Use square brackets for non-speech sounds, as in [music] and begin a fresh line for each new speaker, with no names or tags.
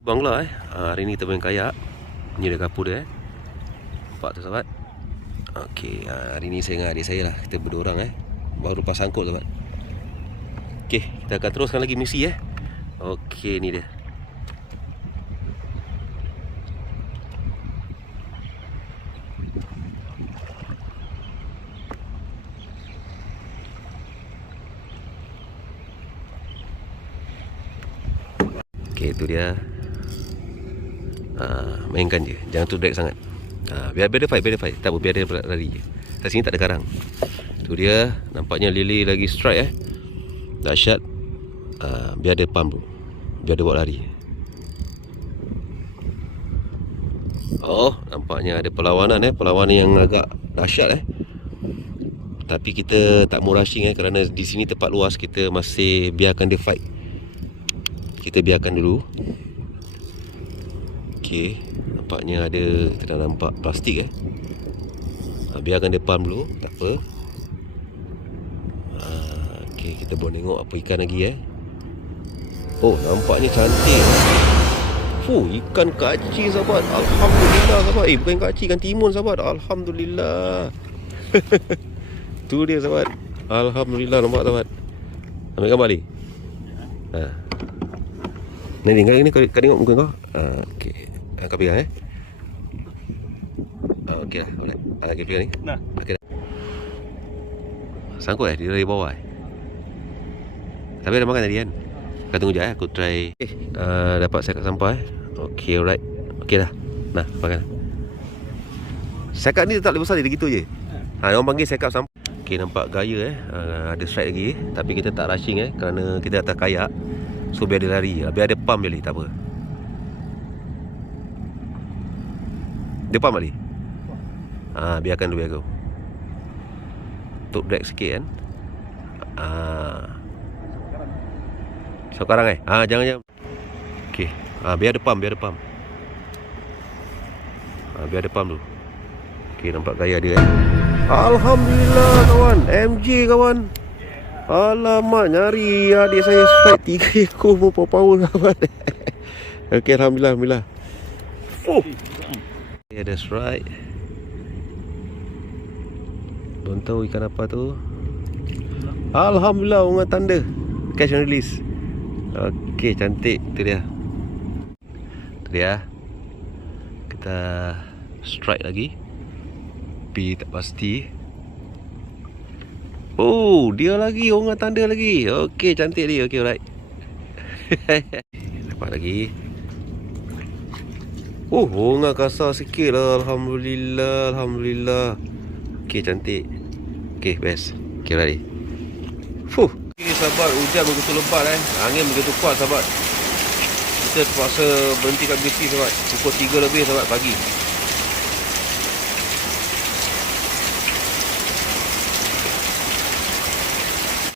Bangla eh. Ha, hari ni kita main kayak. Ni dia kapur dia eh. Nampak tu sahabat. Okey, ha, hari ni saya dengan adik saya lah. Kita berdua orang eh. Baru lepas sangkut sahabat. Okey, kita akan teruskan lagi misi eh. Okey, ni dia. Okey, tu dia. Ha, mainkan je. Jangan tu drag sangat. Ha, biar biar dia fight, biar dia fight. Tak apa, biar dia lari je. Kat sini tak ada karang. Tu dia. Nampaknya Lily lagi strike eh. Dahsyat. Ha, biar dia pump dulu. Biar dia buat lari. Oh, nampaknya ada perlawanan eh. Perlawanan yang agak dahsyat eh. Tapi kita tak mau rushing eh kerana di sini tempat luas kita masih biarkan dia fight. Kita biarkan dulu. Okey, nampaknya ada kita dah nampak plastik eh. Ha, biarkan pump dulu, tak apa. Ha, okey, kita boleh tengok apa ikan lagi eh. Oh, nampaknya cantik. Fuh, ikan kaci sahabat. Alhamdulillah sahabat. Eh, bukan kaci, ikan timun sahabat. Alhamdulillah. [laughs] tu dia sahabat. Alhamdulillah nampak sahabat. Ambil gambar Ali. Ha. Ni ni, kau ni kau, kau tengok muka kau. Ha, okey. Ha, kau pegang eh. Ha, okey lah. Alright. Ha, kita pegang ni.
Nah.
Okey dah. Sangkut eh? Dia dari bawah eh? Tapi ada makan tadi kan? Kau tunggu je eh. Aku try. Eh, uh, dapat sekat sampah eh. Okey, alright. Okey dah. Nah, makan. Sekat ni tak boleh besar dia gitu je. Ha, orang panggil sekat sampah. Okey, nampak gaya eh. Uh, ada strike lagi. Tapi kita tak rushing eh. Kerana kita atas kayak. So biar dia lari Biar ada pump je Ali Tak apa Pump Ali ha, Biarkan dulu kau Tuk drag sikit kan? Ha. Sekarang eh? Ha, Jangan jangan. Okay ha, Biar pump Biar pump ha, Biar pump dulu. Okay nampak gaya dia eh. Alhamdulillah kawan. MJ kawan. Alamak nyari adik saya strike tiga ekor berapa power kawan. [laughs] Okey alhamdulillah alhamdulillah. Oh. Okay, ada strike. Belum tahu ikan apa tu. Alhamdulillah unga tanda. Catch and release. Okey cantik tu dia. Tu dia. Kita strike lagi. Tapi tak pasti. Oh, dia lagi orang tanda lagi. Okey, cantik dia. Okey, alright. [laughs] Dapat lagi. Oh, orang kasar sikit lah. Alhamdulillah, alhamdulillah. Okey, cantik. Okey, best. Okey, alright. Fuh. Ini sahabat, hujan begitu lebat eh. Angin begitu kuat sahabat. Kita terpaksa berhentikan misi sahabat. Pukul 3 lebih sahabat pagi.